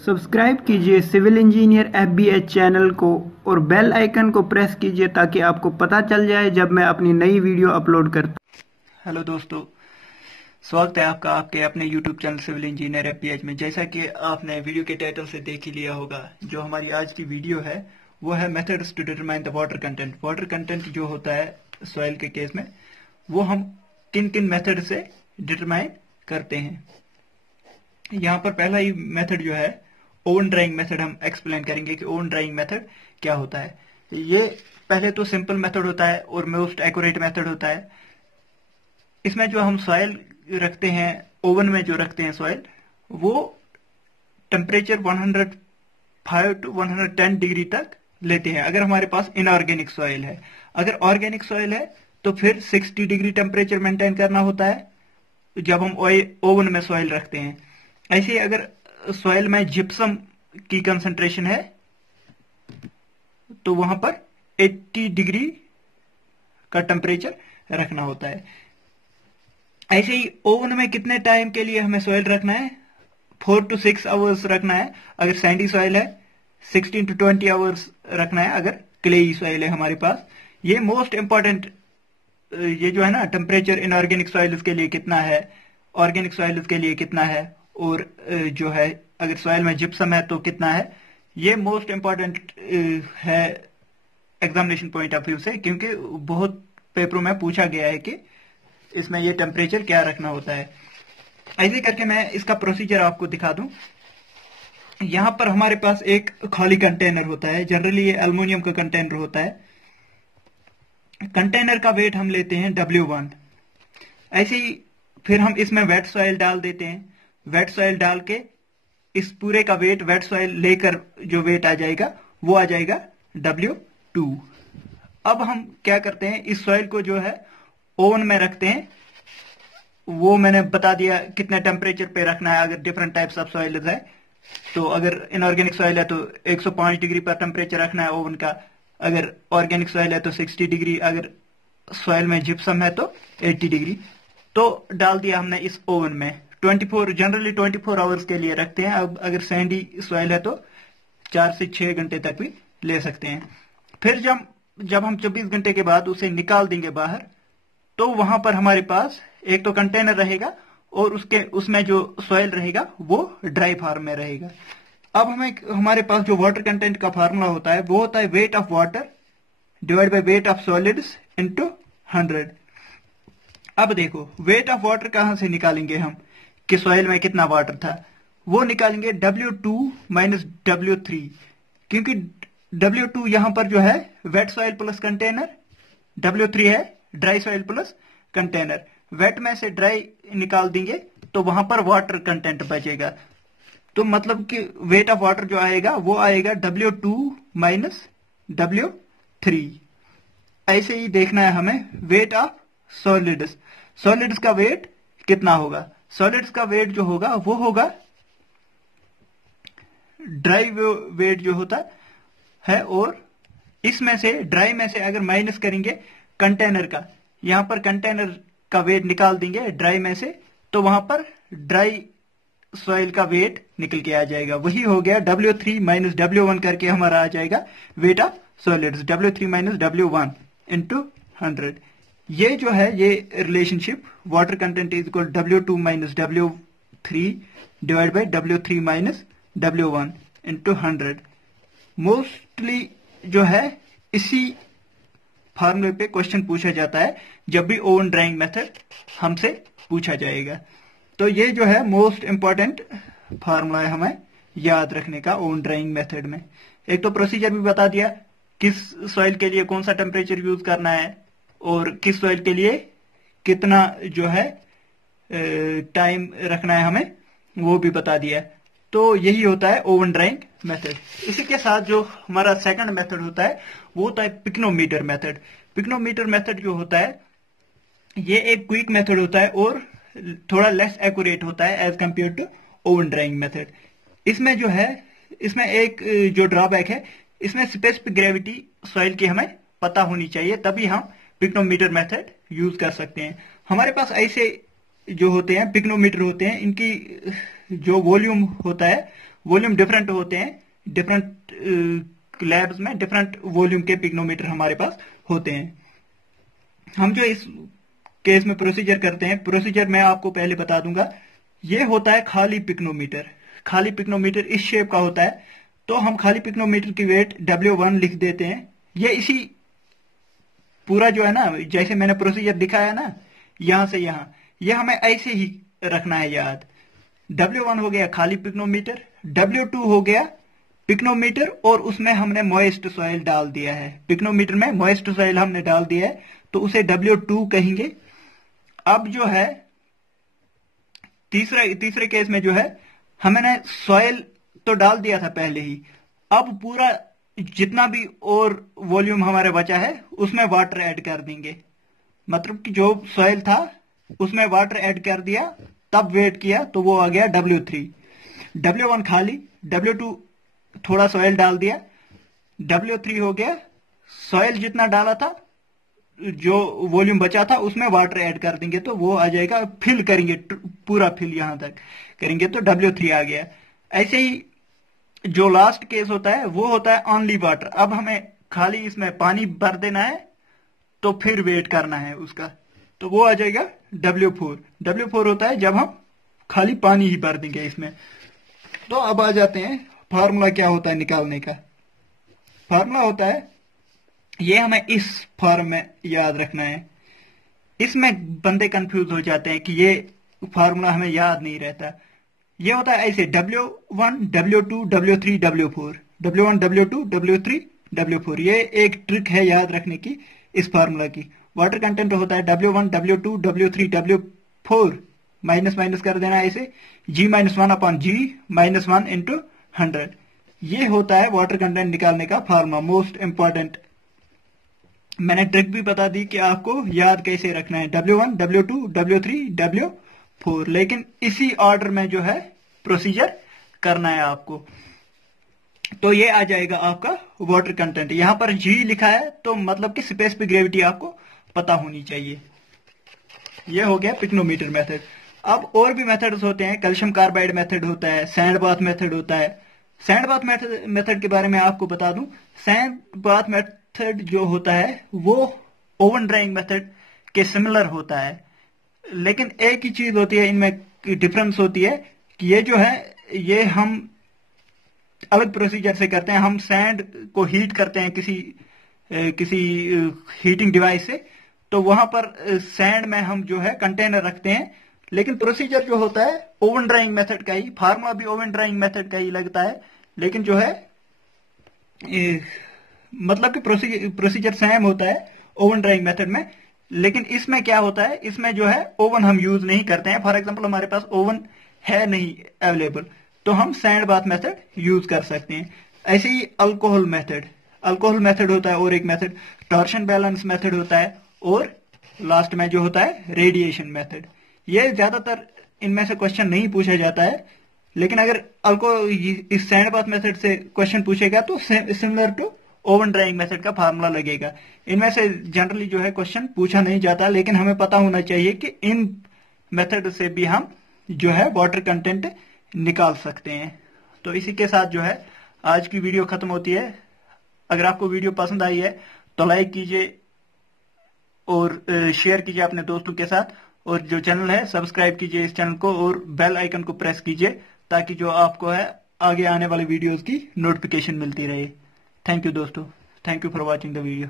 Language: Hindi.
सब्सक्राइब कीजिए सिविल इंजीनियर एफबीएच चैनल को और बेल आइकन को प्रेस कीजिए ताकि आपको पता चल जाए जब मैं अपनी नई वीडियो अपलोड करता। हेलो दोस्तों, स्वागत है आपका आपके अपने यूट्यूब चैनल सिविल इंजीनियर एफबीएच में। जैसा कि आपने वीडियो के टाइटल से देख ही लिया होगा, जो हमारी आज की वीडियो है वो है methods to determine the water content. Water content जो होता है सॉइल के केस में, वो हम किन किन मेथड से डिटरमाइन करते हैं। यहाँ पर पहला ही मेथड जो है ओवन ड्राइंग मेथड, हम एक्सप्लेन करेंगे कि ओवन ड्राइंग मेथड क्या होता है। ये पहले तो सिंपल मेथड होता है और मोस्ट एक्यूरेट मेथड होता है। इसमें जो हम सॉइल रखते हैं, ओवन में जो रखते हैं सॉइल, वो टेम्परेचर 105 टू 110 डिग्री तक लेते हैं अगर हमारे पास इनऑर्गेनिक सॉइल है। अगर ऑर्गेनिक सॉइल है तो फिर 60 डिग्री टेम्परेचर मेंटेन करना होता है जब हम ओवन में सॉइल रखते हैं। ऐसे ही अगर सॉइल में जिप्सम की कंसंट्रेशन है तो वहां पर 80 डिग्री का टेम्परेचर रखना होता है। ऐसे ही ओवन में कितने टाइम के लिए हमें सॉइल रखना है? 4 to 6 आवर्स रखना है अगर सैंडी सॉइल है, 16 to 20 आवर्स रखना है अगर क्लेई सॉइल है हमारे पास। ये मोस्ट इंपॉर्टेंट, ये जो है ना टेम्परेचर इनऑर्गेनिक सॉइल के लिए कितना है, ऑर्गेनिक सॉइल के लिए कितना है, और जो है अगर सॉइल में जिप्सम है तो कितना है, ये मोस्ट इंपॉर्टेंट है एग्जामिनेशन पॉइंट ऑफ व्यू से, क्योंकि बहुत पेपरों में पूछा गया है कि इसमें ये टेम्परेचर क्या रखना होता है। ऐसे करके मैं इसका प्रोसीजर आपको दिखा दूं। यहां पर हमारे पास एक खाली कंटेनर होता है, जनरली ये एल्युमिनियम का कंटेनर होता है। कंटेनर का वेट हम लेते हैं W1। ऐसे ही फिर हम इसमें वेट सॉइल डाल देते हैं। वेट सॉइल डाल के इस पूरे का वेट, वेट सॉइल लेकर जो वेट आ जाएगा वो आ जाएगा W2। अब हम क्या करते हैं, इस सॉइल को जो है ओवन में रखते हैं। वो मैंने बता दिया कितने टेम्परेचर पे रखना है अगर डिफरेंट टाइप्स ऑफ सॉइल है। तो अगर इनऑर्गेनिक सॉइल है तो 105 डिग्री पर टेम्परेचर रखना है ओवन का, अगर ऑर्गेनिक सॉइल है तो 60 डिग्री, अगर सॉइल में जिप्सम है तो 80 डिग्री। तो डाल दिया हमने इस ओवन में। 24 जनरली 24 आवर्स के लिए रखते हैं। अब अगर सैंडी सॉइल है तो 4 से 6 घंटे तक भी ले सकते हैं। फिर जब हम 24 घंटे के बाद उसे निकाल देंगे बाहर, तो वहां पर हमारे पास एक तो कंटेनर रहेगा और उसमें जो सॉइल रहेगा वो ड्राई फॉर्म में रहेगा। अब हमारे पास जो वाटर कंटेंट का फार्मूला होता है वो होता है weight of water divide by weight of solids into 100। अब देखो वेट ऑफ वाटर कहां से निकालेंगे हम कि सॉइल में कितना वाटर था? वो निकालेंगे W2 माइनस W3, क्योंकि W2 यहां पर जो है wait soil plus container, W3 है dry soil plus container. Wet में से ड्राई निकाल देंगे तो वहां पर वाटर कंटेंट बचेगा। तो मतलब कि वेट ऑफ वाटर जो आएगा वो आएगा W2 माइनस W3। ऐसे ही देखना है हमें वेट ऑफ सॉलिड्स। सॉलिड्स का वेट कितना होगा? सॉलिड्स का वेट जो होगा वो होगा ड्राई वेट जो होता है, और इसमें से ड्राई में से अगर माइनस करेंगे कंटेनर का, यहां पर कंटेनर का वेट निकाल देंगे ड्राई में से, तो वहां पर ड्राई सॉइल का वेट निकल के आ जाएगा। वही हो गया W3 माइनस W1 करके हमारा आ जाएगा weight of solids, W3 minus W1 into 100। ये जो है ये relationship water content is equal W2 minus W3 divide by W3 minus W1 into 100। Mostly जो है इसी फार्मूले पे क्वेश्चन पूछा जाता है जब भी ओवन ड्राइंग मेथड हमसे पूछा जाएगा। तो ये जो है मोस्ट इंपॉर्टेंट फार्मूला है हमें याद रखने का ओवन ड्राइंग मेथड में। एक तो प्रोसीजर भी बता दिया, किस सॉइल के लिए कौन सा टेम्परेचर यूज करना है और किस सॉइल के लिए कितना जो है टाइम रखना है हमें, वो भी बता दिया। तो यही होता है ओवन ड्राइंग मेथड। इसी के साथ जो हमारा सेकंड मेथड होता है वो होता है पिक्नोमीटर मेथड। पिक्नोमीटर मेथड जो होता है ये एक क्विक मेथड होता है और थोड़ा लेस एक्यूरेट होता है as compare to oven drying method. इसमें जो है, इसमें एक जो ड्रॉबैक है, इसमें स्पेसिफिक ग्रेविटी सॉइल की हमें पता होनी चाहिए, तभी हम पिक्नोमीटर मेथड यूज कर सकते हैं। हमारे पास ऐसे जो होते हैं पिक्नोमीटर होते हैं, इनकी जो वॉल्यूम होता है वॉल्यूम डिफरेंट होते हैं, डिफरेंट लैब्स में डिफरेंट वॉल्यूम के पिग्नोमीटर हमारे पास होते हैं। हम जो इस केस में प्रोसीजर करते हैं, प्रोसीजर मैं आपको पहले बता दूंगा। ये होता है खाली पिग्नोमीटर। खाली पिग्नोमीटर इस शेप का होता है, तो हम खाली पिग्नोमीटर की वेट W1 लिख देते हैं। ये इसी पूरा जो है ना, जैसे मैंने प्रोसीजर दिखाया ना, यहां से यहां, ये हमें ऐसे ही रखना है याद। W1 हो गया खाली पिग्नोमीटर, W2 हो गया पिग्नोमीटर और उसमें हमने मॉइस्ट सॉइल डाल दिया है। पिग्नोमीटर में मॉइस्ट सॉइल हमने डाल दिया है तो उसे W2 कहेंगे। अब जो है तीसरे केस में जो है, हमने सॉइल तो डाल दिया था पहले ही, अब पूरा जितना भी और वॉल्यूम हमारे बचा है उसमें वाटर ऐड कर देंगे। मतलब कि जो सॉइल था उसमें वाटर ऐड कर दिया, तब वेट किया तो वो आ गया W3। W1 खाली, W2 थोड़ा सॉइल डाल दिया, W3 हो गया सॉइल जितना डाला था, जो वॉल्यूम बचा था उसमें वाटर ऐड कर देंगे तो वो आ जाएगा, फिल करेंगे पूरा फिल यहां तक करेंगे तो W3 आ गया। ऐसे ही जो लास्ट केस होता है वो होता है ओनली वाटर। अब हमें खाली इसमें पानी भर देना है तो फिर वेट करना है उसका, तो वो आ जाएगा W4। W4 होता है जब हम खाली पानी ही भर देंगे इसमें। तो अब आ जाते हैं फार्मूला क्या होता है निकालने का। फार्मूला होता है, ये हमें इस फॉर्म में याद रखना है। इसमें बंदे कंफ्यूज हो जाते हैं कि ये फार्मूला हमें याद नहीं रहता। ये होता है ऐसे W1, W2, W3, W4, W1, W2, W3, W4। ये एक ट्रिक है याद रखने की इस फार्मूला की। वाटर कंटेंट होता है W1, W2, W3, W4, minus minus कर देना ऐसे, G-1/G -1 इंटू 100। ये होता है वाटर कंटेंट निकालने का फार्मूला, मोस्ट इंपॉर्टेंट। मैंने ट्रिक भी बता दी कि आपको याद कैसे रखना है, W1, W2, W3, W4, लेकिन इसी ऑर्डर में जो है प्रोसीजर करना है आपको। तो ये आ जाएगा आपका वाटर कंटेंट। यहां पर G लिखा है तो मतलब कि स्पेसिफिक ग्रेविटी आपको पता होनी चाहिए। ये हो गया पिग्नोमीटर मेथड। अब और भी मेथड्स होते हैं, कैल्शियम कार्बाइड मेथड होता है, सैंड बाथ मेथड होता है। सैंड बाथ मेथड के बारे में आपको बता दूं, सैंड बाथ मेथड जो होता है वो ओवन ड्राइंग मेथड के सिमिलर होता है, लेकिन एक ही चीज होती है, इनमें डिफरेंस होती है कि ये जो है ये हम अलग प्रोसीजर से करते हैं। हम सैंड को हीट करते हैं किसी हीटिंग डिवाइस से, तो वहां पर सैंड में हम जो है कंटेनर रखते हैं, लेकिन प्रोसीजर जो होता है ओवन ड्राइंग मेथड का ही, फार्मूला भी ओवन ड्राइंग मेथड का ही लगता है, लेकिन जो है मतलब कि प्रोसीजर सेम होता है ओवन ड्राइंग मेथड में। लेकिन इसमें क्या होता है, इसमें जो है ओवन हम यूज नहीं करते हैं। फॉर एग्जांपल हमारे पास ओवन है नहीं अवेलेबल, तो हम सैंड बाथ मेथड यूज कर सकते हैं। ऐसे ही अल्कोहल मेथड होता है, और एक मेथड टॉर्शन बैलेंस मेथड होता है, और लास्ट में जो होता है रेडिएशन मेथड। ये ज्यादातर इनमें से क्वेश्चन नहीं पूछा जाता है, लेकिन अगर इस सैंड बाथ मेथड से क्वेश्चन पूछेगा तो similar to oven drying method का फार्मूला लगेगा। इनमें से जनरली जो है क्वेश्चन पूछा नहीं जाता, लेकिन हमें पता होना चाहिए कि इन मेथड से भी हम जो है वाटर कंटेंट निकाल सकते हैं। तो इसी के साथ जो है आज की वीडियो खत्म होती है। अगर आपको वीडियो पसंद आई है तो लाइक कीजिए और शेयर कीजिए अपने दोस्तों के साथ, और जो चैनल है सब्सक्राइब कीजिए इस चैनल को, और बेल आइकन को प्रेस कीजिए ताकि जो आपको है आगे आने वाले वीडियोस की नोटिफिकेशन मिलती रहे। थैंक यू दोस्तों, thank you for watching the video.